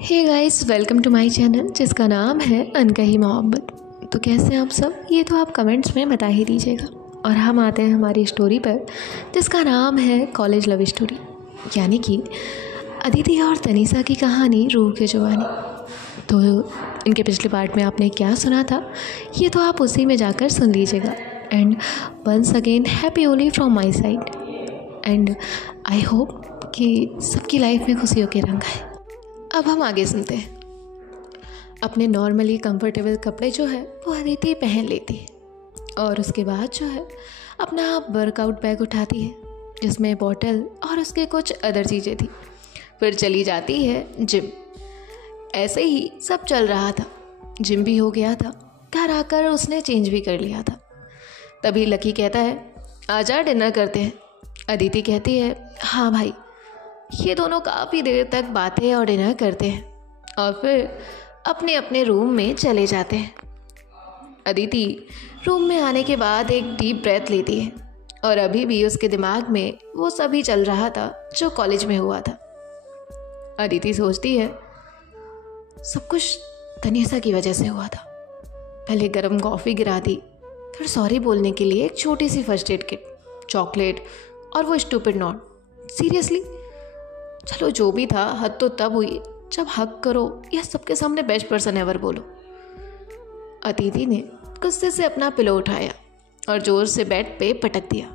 Hey guys, welcome to my channel जिसका नाम है अनकही मोहब्बत। तो कैसे हैं आप सब? ये तो आप कमेंट्स में बता ही दीजिएगा। और हम आते हैं हमारी स्टोरी पर जिसका नाम है कॉलेज लव स्टोरी, यानी कि अदिति और तनीषा की कहानी रूह की जुबानी। तो इनके पिछले पार्ट में आपने क्या सुना था ये तो आप उसी में जाकर सुन लीजिएगा। And once again happy Holi from my side. And I hope कि सबकी लाइफ में खुशियों के रंग है। अब हम आगे सुनते हैं। अपने नॉर्मली कंफर्टेबल कपड़े जो है वो अदिति पहन लेती है और उसके बाद जो है अपना वर्कआउट बैग उठाती है जिसमें बॉटल और उसके कुछ अदर चीज़ें थी। फिर चली जाती है जिम। ऐसे ही सब चल रहा था, जिम भी हो गया था, घर आकर उसने चेंज भी कर लिया था। तभी लकी कहता है आजा डिनर करते हैं। अदिति कहती है हाँ भाई। ये दोनों काफ़ी देर तक बातें और डिनर करते हैं और फिर अपने अपने रूम में चले जाते हैं। अदिति रूम में आने के बाद एक डीप ब्रेथ लेती है और अभी भी उसके दिमाग में वो सभी चल रहा था जो कॉलेज में हुआ था। अदिति सोचती है सब कुछ तनीषा की वजह से हुआ था। पहले गर्म कॉफ़ी गिरा दी, फिर सॉरी बोलने के लिए एक छोटी सी फर्स्ट एड किट, चॉकलेट और वो स्टूपिड नोट। सीरियसली, चलो जो भी था हद तो तब हुई जब हक करो या सबके सामने बेस्ट पर्सन एवर बोलो। अदिति ने गुस्से से अपना पिलो उठाया और जोर से बेड पे पटक दिया।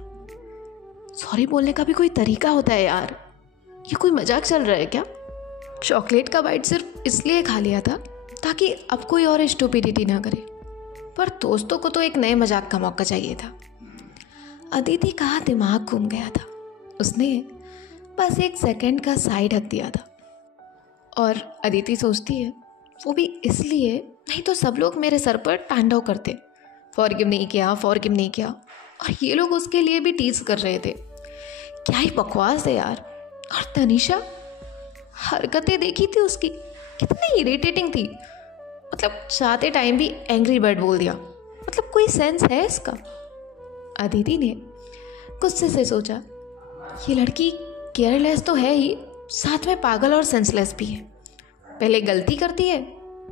सॉरी बोलने का भी कोई तरीका होता है यार, ये कोई मजाक चल रहा है क्या? चॉकलेट का बाइट सिर्फ इसलिए खा लिया था ताकि अब कोई और स्टूपिडिटी ना करे, पर दोस्तों को तो एक नए मजाक का मौका चाहिए था। अदिति का दिमाग घूम गया था। उसने बस एक सेकंड का साइड हक दिया था और अदिति सोचती है वो भी इसलिए, नहीं तो सब लोग मेरे सर पर तांडव करते, फॉरगिव नहीं किया और ये लोग उसके लिए भी टीज कर रहे थे। क्या ही बकवास है यार। और तनीषा, हरकतें देखी थी उसकी, कितनी इरिटेटिंग थी। मतलब चाहते टाइम भी एंग्री बर्ड बोल दिया। मतलब कोई सेंस है इसका? अदिति ने गुस्से से सोचा ये लड़की केयरलेस तो है ही, साथ में पागल और सेंसलेस भी है। पहले गलती करती है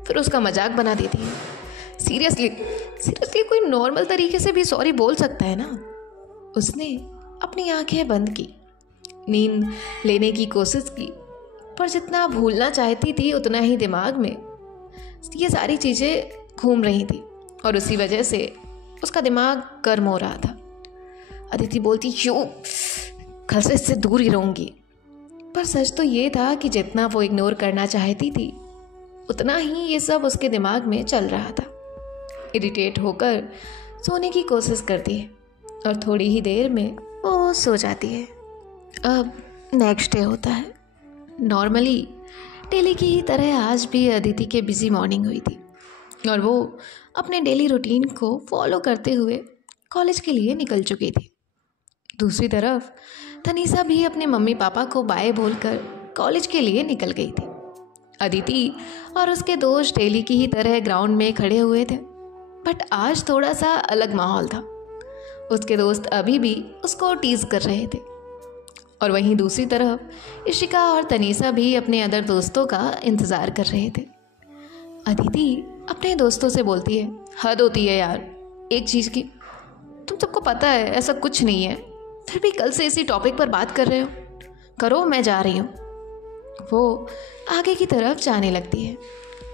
फिर उसका मजाक बना देती है। सीरियसली कोई नॉर्मल तरीके से भी सॉरी बोल सकता है ना? उसने अपनी आंखें बंद की, नींद लेने की कोशिश की, पर जितना भूलना चाहती थी उतना ही दिमाग में ये सारी चीज़ें घूम रही थी और उसी वजह से उसका दिमाग गर्म हो रहा था। अदिति बोलती क्यों, कल से इससे दूर ही रहूंगी। पर सच तो ये था कि जितना वो इग्नोर करना चाहती थी उतना ही ये सब उसके दिमाग में चल रहा था। इरिटेट होकर सोने की कोशिश करती है और थोड़ी ही देर में वो सो जाती है। अब नेक्स्ट डे होता है। नॉर्मली डेली की ही तरह आज भी अदिति के बिजी मॉर्निंग हुई थी और वो अपने डेली रूटीन को फॉलो करते हुए कॉलेज के लिए निकल चुकी थी। दूसरी तरफ तनीषा भी अपने मम्मी पापा को बाय बोलकर कॉलेज के लिए निकल गई थी। अदिति और उसके दोस्त डेली की ही तरह ग्राउंड में खड़े हुए थे, बट आज थोड़ा सा अलग माहौल था। उसके दोस्त अभी भी उसको टीज कर रहे थे और वहीं दूसरी तरफ इशिका और तनीषा भी अपने अदर दोस्तों का इंतज़ार कर रहे थे। अदिति अपने दोस्तों से बोलती है हद होती है यार एक चीज़ की, तुम सबको पता है ऐसा कुछ नहीं है, फिर भी कल से इसी टॉपिक पर बात कर रहे हो। करो, मैं जा रही हूँ। वो आगे की तरफ जाने लगती है।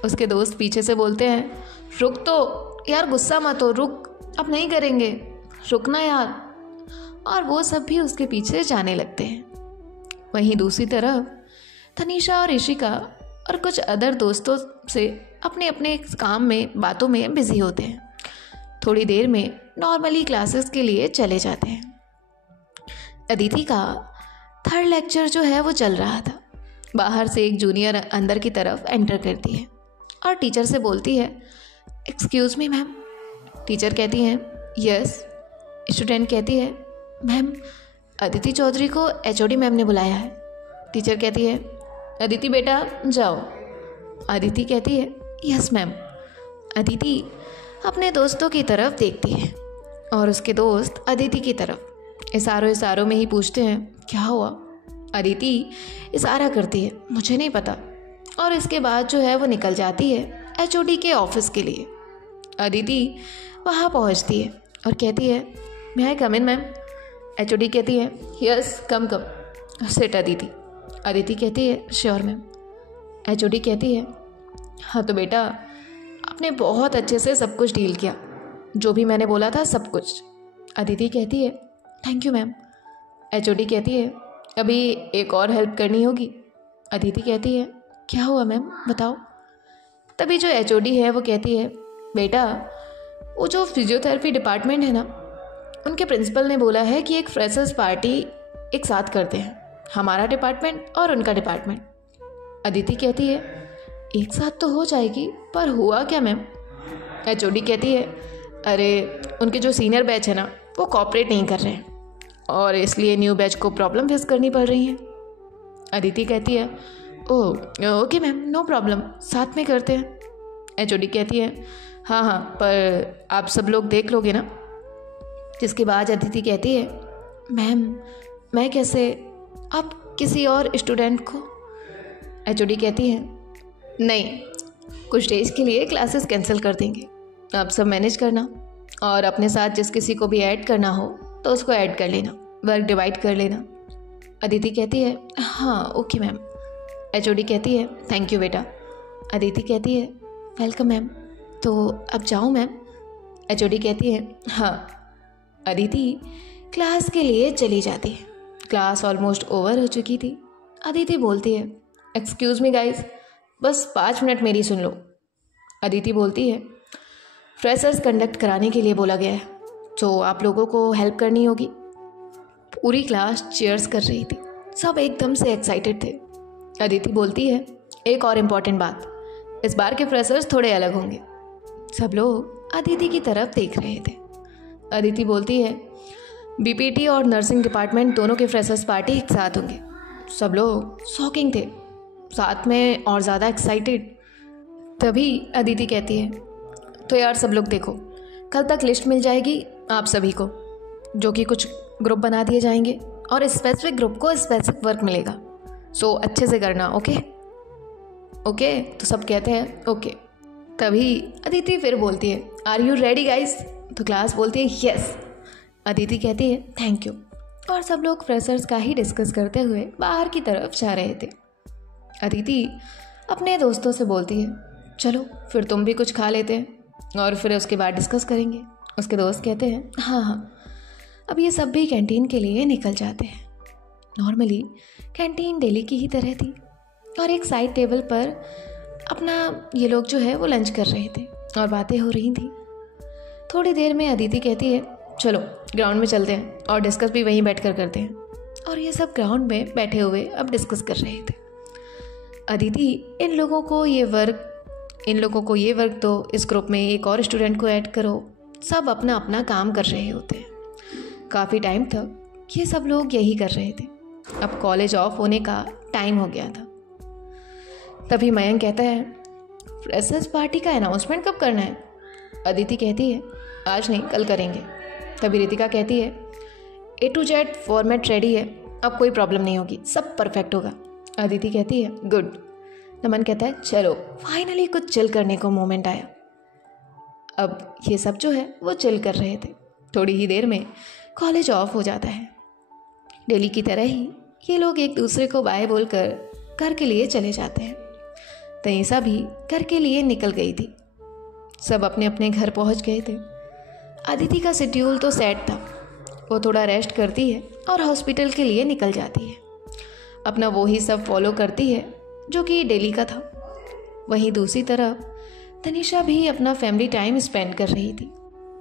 उसके दोस्त पीछे से बोलते हैं रुक तो यार, गुस्सा मत हो, रुक, अब नहीं करेंगे, रुकना यार। और वो सब भी उसके पीछे जाने लगते हैं। वहीं दूसरी तरफ तनीषा और इशिका और कुछ अदर दोस्तों से अपने अपने काम में बातों में बिजी होते हैं। थोड़ी देर में नॉर्मली क्लासेस के लिए चले जाते हैं। अदिति का थर्ड लेक्चर जो है वो चल रहा था। बाहर से एक जूनियर अंदर की तरफ एंटर करती है और टीचर से बोलती है एक्सक्यूज़ मी मैम। टीचर कहती हैं यस। स्टूडेंट कहती है मैम, अदिति चौधरी को एचओडी मैम ने बुलाया है। टीचर कहती है अदिति बेटा जाओ। अदिति कहती है यस मैम। अदिति अपने दोस्तों की तरफ देखती है और उसके दोस्त अदिति की तरफ इशारों में ही पूछते हैं क्या हुआ। अदिति इशारा करती है मुझे नहीं पता और इसके बाद जो है वो निकल जाती है HOD के ऑफिस के लिए। अदिति वहाँ पहुँचती है और कहती है, मे आई कम इन मैम? HOD कहती है, यस कम कम, सिट अदिति। अदिति कहती है, श्योर मैम। HOD कहती है, हाँ तो बेटा आपने बहुत अच्छे से सब कुछ डील किया, जो भी मैंने बोला था सब कुछ। अदिति कहती है, थैंक यू मैम। HOD कहती है, अभी एक और हेल्प करनी होगी। अदिति कहती है, क्या हुआ मैम बताओ। तभी जो HOD है वो कहती है, बेटा वो जो फिजियोथेरेपी डिपार्टमेंट है ना, उनके प्रिंसिपल ने बोला है कि एक फ्रेशर्स पार्टी एक साथ करते हैं, हमारा डिपार्टमेंट और उनका डिपार्टमेंट। अदिति कहती है, एक साथ तो हो जाएगी, पर हुआ क्या मैम? HOD कहती है, अरे उनके जो सीनियर बैच है ना वो कोऑपरेट नहीं कर रहे हैं और इसलिए न्यू बैच को प्रॉब्लम फेस करनी पड़ रही है। अदिति कहती है, oh okay ma'am, no problem, साथ में करते हैं। HOD कहती है, हाँ हाँ पर आप सब लोग देख लोगे ना। जिसके बाद अदिति कहती है, मैम मैं कैसे, आप किसी और स्टूडेंट को? HOD कहती है, नहीं, कुछ डेज के लिए क्लासेस कैंसिल कर देंगे, आप सब मैनेज करना और अपने साथ जिस किसी को भी ऐड करना हो तो उसको ऐड कर लेना, वर्क डिवाइड कर लेना। अदिति कहती है, हाँ ओके मैम। HOD कहती है, थैंक यू बेटा। अदिति कहती है, वेलकम मैम, तो अब जाऊँ मैम? HOD कहती है, हाँ। अदिति क्लास के लिए चली जाती है। क्लास ऑलमोस्ट ओवर हो चुकी थी। अदिति बोलती है, एक्सक्यूज़ मी गाइस, बस 5 मिनट मेरी सुन लो। अदिति बोलती है, फ्रेशर्स कंडक्ट कराने के लिए बोला गया है, तो आप लोगों को हेल्प करनी होगी। पूरी क्लास चीयर्स कर रही थी, सब एकदम से एक्साइटेड थे। अदिति बोलती है, एक और इम्पॉर्टेंट बात, इस बार के फ्रेशर्स थोड़े अलग होंगे। सब लोग अदिति की तरफ देख रहे थे। अदिति बोलती है, BPT और नर्सिंग डिपार्टमेंट दोनों के फ्रेशर्स पार्टी एक साथ होंगे। सब लोग शॉकिंग थे, साथ में और ज़्यादा एक्साइटेड। तभी अदिति कहती है, तो यार सब लोग देखो, कल तक लिस्ट मिल जाएगी आप सभी को, जो कि कुछ ग्रुप बना दिए जाएंगे और स्पेसिफिक ग्रुप को स्पेसिफिक वर्क मिलेगा, सो अच्छे से करना। ओके ओके, तो सब कहते हैं ओके। तभी अदिति फिर बोलती है, आर यू रेडी गाइस? तो क्लास बोलती है, यस। अदिति कहती है, थैंक यू। और सब लोग फ्रेशर्स का ही डिस्कस करते हुए बाहर की तरफ जा रहे थे। अदिति अपने दोस्तों से बोलती है, चलो फिर तुम भी कुछ खा लेते हैं और फिर उसके बाद डिस्कस करेंगे। उसके दोस्त कहते हैं, हाँ हाँ। अब ये सब भी कैंटीन के लिए निकल जाते हैं। नॉर्मली कैंटीन डेली की ही तरह थी और एक साइड टेबल पर अपना ये लोग जो है वो लंच कर रहे थे और बातें हो रही थी। थोड़ी देर में अदिति कहती है, चलो ग्राउंड में चलते हैं और डिस्कस भी वहीं बैठकर करते हैं। और ये सब ग्राउंड में बैठे हुए अब डिस्कस कर रहे थे। अदिति इन लोगों को ये वर्क दो, इस ग्रुप में एक और स्टूडेंट को ऐड करो, सब अपना अपना काम कर रहे होते हैं। काफ़ी टाइम तक ये सब लोग यही कर रहे थे। अब कॉलेज ऑफ होने का टाइम हो गया था। तभी मयंक कहता है, फ्रेशर्स पार्टी का अनाउंसमेंट कब करना है? अदिति कहती है, आज नहीं कल करेंगे। तभी रितिका कहती है, A to Z format ready है, अब कोई प्रॉब्लम नहीं होगी, सब परफेक्ट होगा। अदिति कहती है, गुड। नमन कहता है, चलो फाइनली कुछ चिल करने को मोमेंट आया। अब ये सब जो है वो चिल कर रहे थे। थोड़ी ही देर में कॉलेज ऑफ हो जाता है। डेली की तरह ही ये लोग एक दूसरे को बाय बोलकर घर के लिए चले जाते हैं। तनीषा भी घर के लिए निकल गई थी। सब अपने अपने घर पहुंच गए थे। अदिति का शेड्यूल तो सेट था, वो थोड़ा रेस्ट करती है और हॉस्पिटल के लिए निकल जाती है। अपना वो ही सब फॉलो करती है जो कि डेली का था। वहीं दूसरी तरफ तनीषा भी अपना फैमिली टाइम स्पेंड कर रही थी।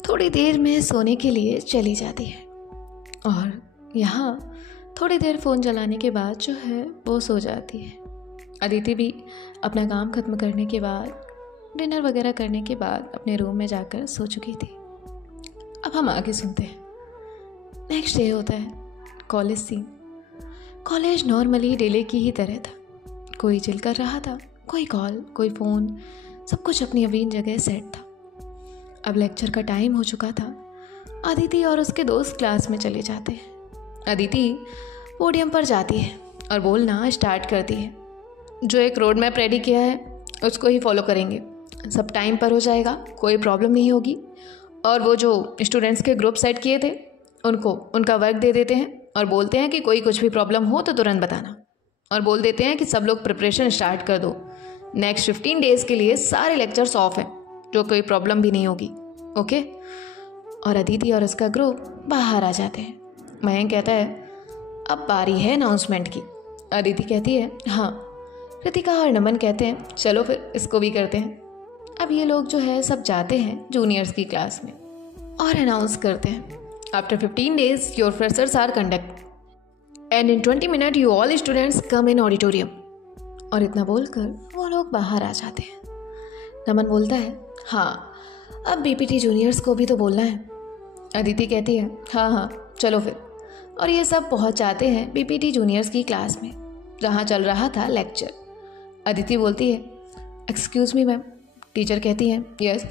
थोड़ी देर में सोने के लिए चली जाती है और यहाँ थोड़ी देर फ़ोन चलाने के बाद जो है वो सो जाती है। अदिति भी अपना काम ख़त्म करने के बाद, डिनर वगैरह करने के बाद अपने रूम में जाकर सो चुकी थी। अब हम आगे सुनते हैं। नेक्स्ट डे होता है, college scene. College normally daily की ही तरह था। कोई चिल कर रहा था, कोई कॉल, कोई फ़ोन, सब कुछ अपनी अपनी जगह सेट था। अब लेक्चर का टाइम हो चुका था। अदिति और उसके दोस्त क्लास में चले जाते हैं। अदिति पोडियम पर जाती है और बोलना स्टार्ट करती है, जो एक रोड मैप रेडी किया है उसको ही फॉलो करेंगे। सब टाइम पर हो जाएगा, कोई प्रॉब्लम नहीं होगी। और वो जो स्टूडेंट्स के ग्रुप सेट किए थे उनको उनका वर्क दे देते हैं और बोलते हैं कि कोई कुछ भी प्रॉब्लम हो तो तुरंत बताना, और बोल देते हैं कि सब लोग प्रिपरेशन स्टार्ट कर दो। नेक्स्ट 15 डेज़ के लिए सारे लेक्चर्स ऑफ हैं, जो कोई प्रॉब्लम भी नहीं होगी। ओके। और अदिति और उसका ग्रुप बाहर आ जाते हैं। मयंक कहता है अब बारी है अनाउंसमेंट की। अदिति कहती है हाँ। कृतिका और नमन कहते हैं चलो फिर इसको भी करते हैं। अब ये लोग जो है सब जाते हैं जूनियर्स की क्लास में और अनाउंस करते हैं after 15 days your freshers are conduct and in 20 minutes you all students come in auditorium. और इतना बोलकर वो लोग बाहर आ जाते हैं। नमन बोलता है हाँ अब बीपीटी जूनियर्स को भी तो बोलना है। अदिति कहती है हाँ हाँ चलो फिर। और ये सब पहुंच जाते हैं बीपीटी जूनियर्स की क्लास में जहाँ चल रहा था लेक्चर। अदिति बोलती है एक्सक्यूज़ मी मैम। टीचर कहती है यस।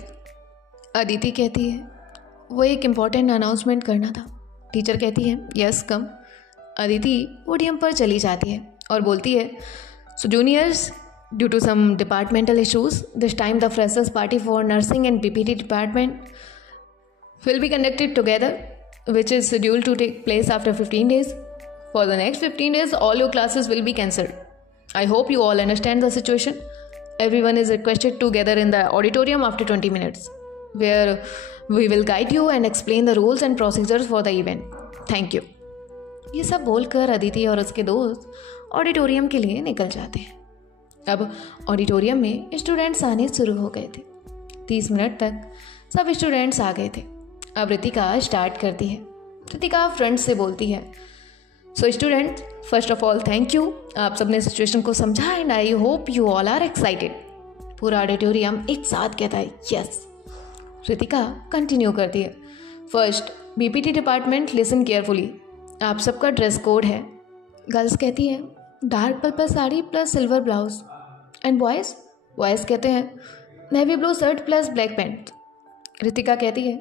अदिति कहती है वो एक इम्पॉर्टेंट अनाउंसमेंट करना था। टीचर कहती है यस कम। अदिति पोडियम पर चली जाती है और बोलती है so juniors due to some departmental issues this time the freshers party for nursing and BPT department will be conducted together, which is scheduled to take place after 15 days. For the next 15 days, all your classes will be cancelled. I hope you all understand the situation. Everyone is requested to gather in the auditorium after 20 minutes, where we will guide you and explain the rules and procedures for the event. Thank you. ये सब बोलकर अदिति और उसके दोस्त auditorium के लिए निकल जाते हैं। अब ऑडिटोरियम में स्टूडेंट्स आने शुरू हो गए थे। 30 मिनट तक सब स्टूडेंट्स आ गए थे। अब रितिका स्टार्ट करती है। रितिका फ्रंट से बोलती है so student first of all thank you, आप सबने सिचुएशन को समझा and I hope you all are excited. पूरा ऑडिटोरियम एक साथ कहता है यस। रितिका कंटिन्यू करती है first BPT department listen carefully, आप सबका ड्रेस कोड है। गर्ल्स कहती है dark purple sari plus silver blouse. And boys कहते हैं navy blue shirt plus black pant. Ritika कहती है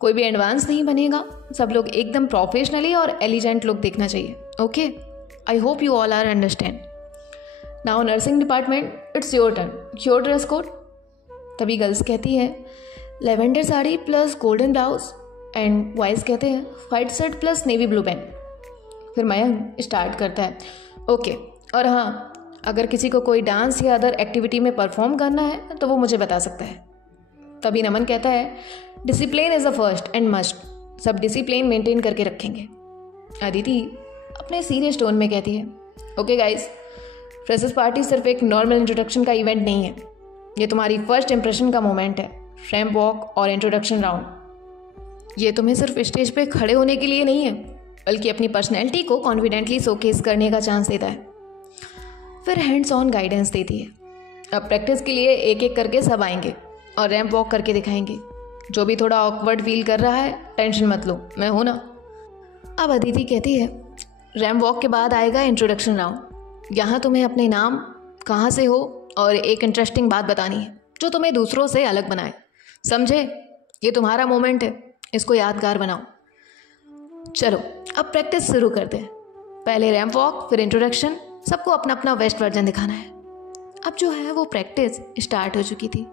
कोई भी एडवांस नहीं बनेगा, सब लोग एकदम प्रोफेशनली और एलिजेंट लुक देखना चाहिए। Okay, I hope you all are understand. Now nursing department it's your turn, your dress code. तभी गर्ल्स कहती है lavender sari plus golden blouse. And boys कहते हैं white shirt plus navy blue pant. फिर Mayank start करता है ओके, और हाँ अगर किसी को कोई डांस या अदर एक्टिविटी में परफॉर्म करना है तो वो मुझे बता सकता है। तभी नमन कहता है discipline is a first and must, सब डिसिप्लिन मेंटेन करके रखेंगे। अदिति अपने सीरियस टोन में कहती है ओके गाइस, फ्रेशर्स पार्टी सिर्फ एक नॉर्मल इंट्रोडक्शन का इवेंट नहीं है, ये तुम्हारी फर्स्ट इंप्रेशन का मोमेंट है। रैंप वॉक और इंट्रोडक्शन राउंड ये तुम्हें सिर्फ स्टेज पे खड़े होने के लिए नहीं है, बल्कि अपनी पर्सनैलिटी को कॉन्फिडेंटली शोकेस करने का चांस देता है। फिर हैंड्स ऑन गाइडेंस देती है। अब प्रैक्टिस के लिए एक एक करके सब आएंगे और रैंप वॉक करके दिखाएंगे। जो भी थोड़ा ऑकवर्ड फील कर रहा है टेंशन मत लो, मैं हूँ ना। अब अदिति कहती है रैंप वॉक के बाद आएगा इंट्रोडक्शन राउंड। यहाँ तुम्हें अपने नाम, कहाँ से हो और एक इंटरेस्टिंग बात बतानी है जो तुम्हें दूसरों से अलग बनाए। समझे? ये तुम्हारा मोमेंट है, इसको यादगार बनाओ। चलो अब प्रैक्टिस शुरू करते हैं। पहले रैंप वॉक, फिर इंट्रोडक्शन, सबको अपना अपना बेस्ट वर्जन दिखाना है। अब जो है वो प्रैक्टिस स्टार्ट हो चुकी थी।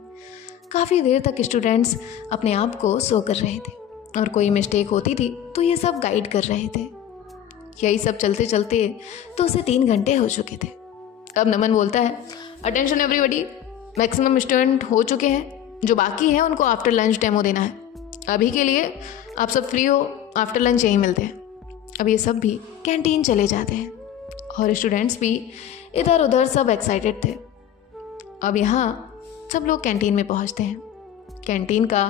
काफ़ी देर तक स्टूडेंट्स अपने आप को शो कर रहे थे और कोई मिस्टेक होती थी तो ये सब गाइड कर रहे थे। यही सब चलते चलते 2 से 3 घंटे हो चुके थे। अब नमन बोलता है अटेंशन एवरीबॉडी, मैक्सिमम स्टूडेंट हो चुके हैं, जो बाकी हैं उनको आफ्टर लंच डेमो देना है। अभी के लिए आप सब फ्री हो, आफ्टर लंच यहीं मिलते हैं। अब ये सब भी कैंटीन चले जाते हैं और स्टूडेंट्स भी इधर उधर सब एक्साइटेड थे। अब यहाँ सब लोग कैंटीन में पहुँचते हैं। कैंटीन का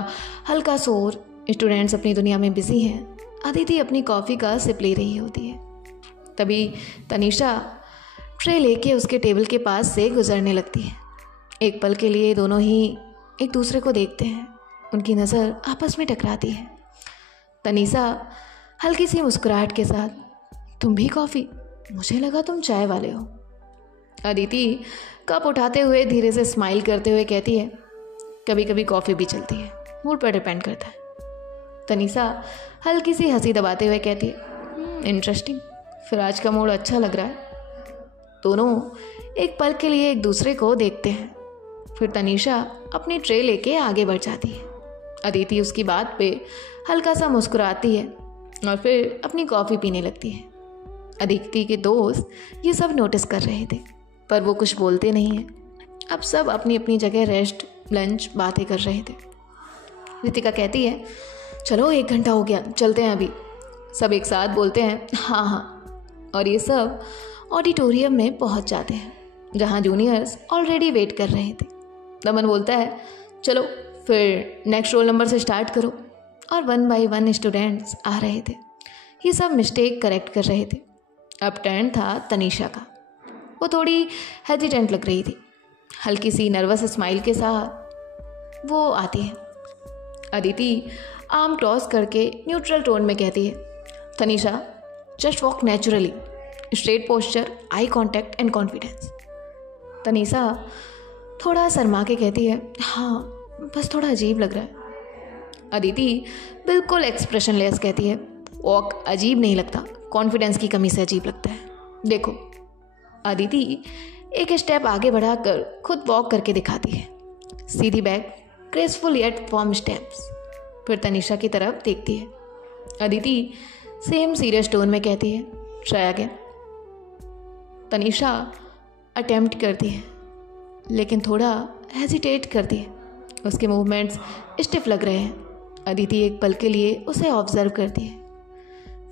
हल्का शोर, स्टूडेंट्स अपनी दुनिया में बिजी हैं। अदिति अपनी कॉफ़ी का सिप ले रही होती है। तभी तनीषा ट्रे लेके उसके टेबल के पास से गुजरने लगती है। एक पल के लिए दोनों ही एक दूसरे को देखते हैं, उनकी नज़र आपस में टकराती है। तनीषा हल्की सी मुस्कुराहट के साथ तुम भी कॉफ़ी? मुझे लगा तुम चाय वाले हो। अदिति कप उठाते हुए धीरे से स्माइल करते हुए कहती है कभी कभी कॉफ़ी भी चलती है, मूड पर डिपेंड करता है। तनीषा हल्की सी हंसी दबाते हुए कहती है इंटरेस्टिंग, फिर आज का मूड अच्छा लग रहा है। दोनों एक पल के लिए एक दूसरे को देखते हैं। फिर तनीषा अपनी ट्रे लेके आगे बढ़ जाती है। अदिति उसकी बात पे हल्का सा मुस्कुराती है और फिर अपनी कॉफ़ी पीने लगती है। अदिति के दोस्त ये सब नोटिस कर रहे थे, पर वो कुछ बोलते नहीं हैं। अब सब अपनी अपनी जगह रेस्ट, लंच, बातें कर रहे थे। रितिका कहती है, चलो 1 घंटा हो गया, चलते हैं अभी। सब एक साथ बोलते हैं हाँ हाँ, और ये सब ऑडिटोरियम में पहुंच जाते हैं जहां जूनियर्स ऑलरेडी वेट कर रहे थे। दमन बोलता है, चलो फिर नेक्स्ट रोल नंबर से स्टार्ट करो, और 1 बाय 1 स्टूडेंट्स आ रहे थे। ये सब मिस्टेक करेक्ट कर रहे थे। अब टर्न था तनीषा का। वो थोड़ी हेजिटेंट लग रही थी। हल्की सी नर्वस स्माइल के साथ वो आती है। अदिति आर्म टॉस करके न्यूट्रल टोन में कहती है, Tanisha just walk naturally, straight posture, eye contact and confidence. Tanisha थोड़ा शर्मा के कहती है, हाँ बस थोड़ा अजीब लग रहा है। अदिति बिल्कुल एक्सप्रेशन लेस कहती है, वॉक अजीब नहीं लगता, कॉन्फिडेंस की कमी से अजीब लगता है। देखो। अदिति एक स्टेप आगे बढ़ाकर खुद वॉक करके दिखाती है, सीधी back, graceful yet firm steps. फिर तनीषा की तरफ देखती है। अदिति सेम सीरियस टोन में कहती है, ट्राई अगेन। तनीषा अटेम्प्ट करती है, लेकिन थोड़ा हेजिटेट करती है। उसके मूवमेंट्स स्टिफ लग रहे हैं। अदिति एक पल के लिए उसे ऑब्जर्व करती है,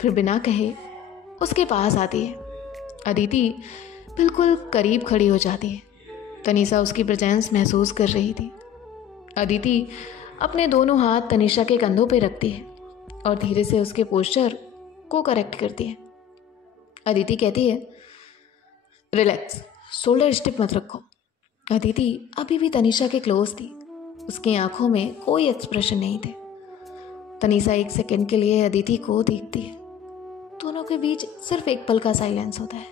फिर बिना कहे उसके पास आती है। अदिति बिल्कुल करीब खड़ी हो जाती है। तनीषा उसकी प्रेजेंस महसूस कर रही थी। अदिति अपने दोनों हाथ तनीषा के कंधों पे रखती है और धीरे से उसके पोस्चर को करेक्ट करती है। अदिति कहती है, रिलैक्स, शोल्डर स्टिफ मत रखो। अदिति अभी भी तनीषा के क्लोज थी। उसकी आंखों में कोई एक्सप्रेशन नहीं थे। तनीषा 1 सेकंड के लिए अदिति को देखती है। दोनों के बीच सिर्फ एक पल का साइलेंस होता है।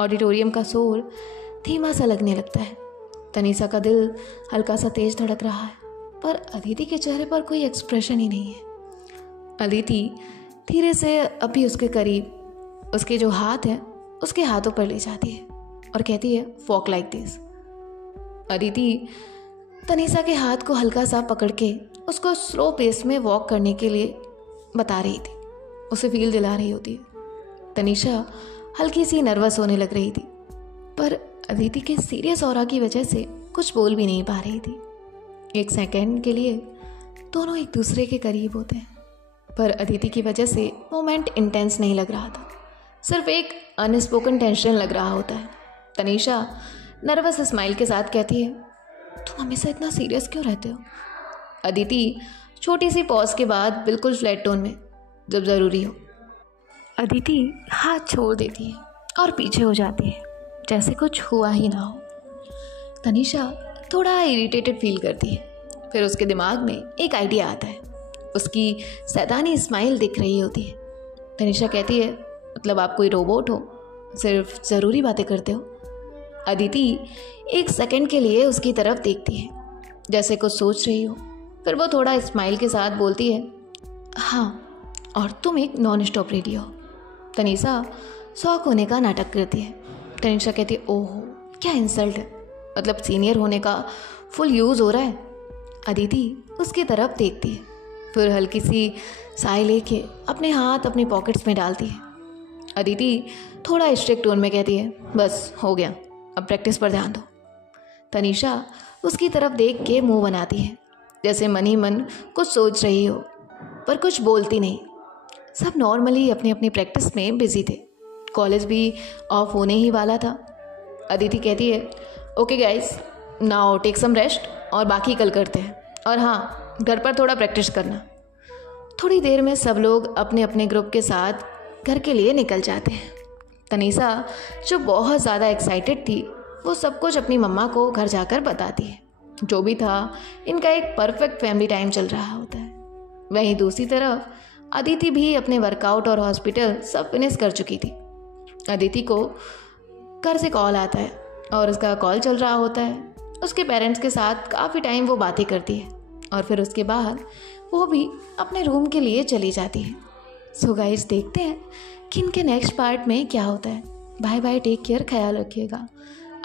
ऑडिटोरियम का शोर धीमा सा लगने लगता है। तनीषा का दिल हल्का सा तेज धड़क रहा है, पर अदिति के चेहरे पर कोई एक्सप्रेशन ही नहीं है। अदिति धीरे से अभी उसके करीब उसके जो हाथ हैं उसके हाथों पर ले जाती है और कहती है, walk like this. Aditi Tanisha के हाथ को हल्का सा पकड़ के उसको स्लो पेस में वॉक करने के लिए बता रही थी, उसे फील दिला रही होती है। तनीषा हल्की सी नर्वस होने लग रही थी, पर अदिति के सीरियस ऑरा की वजह से कुछ बोल भी नहीं पा रही थी। 1 सेकंड के लिए दोनों एक दूसरे के करीब होते हैं, पर अदिति की वजह से मोमेंट इंटेंस नहीं लग रहा था, सिर्फ एक अनस्पोकन टेंशन लग रहा होता है। तनीषा नर्वस स्माइल के साथ कहती है, तुम हमेशा इतना सीरियस क्यों रहते हो? अदिति छोटी सी पॉज के बाद बिल्कुल फ्लैट टोन में, जब ज़रूरी हो। अदिति हाथ छोड़ देती है और पीछे हो जाती है, जैसे कुछ हुआ ही ना हो। तनीषा थोड़ा इरिटेटेड फील करती है। फिर उसके दिमाग में एक आइडिया आता है। उसकी सैतानी स्माइल दिख रही होती है। तनीषा कहती है, मतलब आप कोई रोबोट हो, सिर्फ ज़रूरी बातें करते हो? अदिति 1 सेकंड के लिए उसकी तरफ देखती है, जैसे कुछ सोच रही हो। फिर वो थोड़ा स्माइल के साथ बोलती है, हाँ, और तुम एक नॉन स्टॉप रेडियो हो। तनीषा शौक होने का नाटक करती है। तनीषा कहती है, ओहो क्या इंसल्ट है, मतलब सीनियर होने का फुल यूज़ हो रहा है। अदिति उसकी तरफ देखती है, फिर हल्की सी साय लेके अपने हाथ अपनी पॉकेट्स में डालती है। अदिति थोड़ा स्ट्रिक्ट टोन में कहती है, बस हो गया, अब प्रैक्टिस पर ध्यान दो। तनीषा उसकी तरफ देख के मुंह बनाती है, जैसे मन ही मन कुछ सोच रही हो, पर कुछ बोलती नहीं। सब नॉर्मली अपनी अपनी प्रैक्टिस में बिजी थे। कॉलेज भी ऑफ होने ही वाला था। अदिति कहती है, okay guys, now take some rest और बाकी कल करते हैं, और हाँ, घर पर थोड़ा प्रैक्टिस करना। थोड़ी देर में सब लोग अपने अपने ग्रुप के साथ घर के लिए निकल जाते हैं। तनीषा जो बहुत ज़्यादा एक्साइटेड थी, वो सब कुछ अपनी मम्मा को घर जाकर बताती है। जो भी था, इनका एक परफेक्ट फैमिली टाइम चल रहा होता है। वहीं दूसरी तरफ अदिति भी अपने वर्कआउट और हॉस्पिटल सब फिनिश कर चुकी थी। अदिति को घर से कॉल आता है और उसका कॉल चल रहा होता है। उसके पेरेंट्स के साथ काफ़ी टाइम वो बातें करती है और फिर उसके बाद वो भी अपने रूम के लिए चली जाती है। सो गाइस, देखते हैं कि इनके नेक्स्ट पार्ट में क्या होता है। बाय बाय, टेक केयर, ख्याल रखिएगा।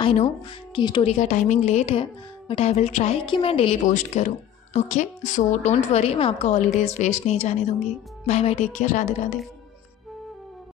आई नो कि स्टोरी का टाइमिंग लेट है, बट आई विल ट्राई कि मैं डेली पोस्ट करूँ। ओके, सो डोंट वरी, मैं आपका हॉलीडेज़ वेस्ट नहीं जाने दूँगी। Bye bye, take care, Radhe Radhe.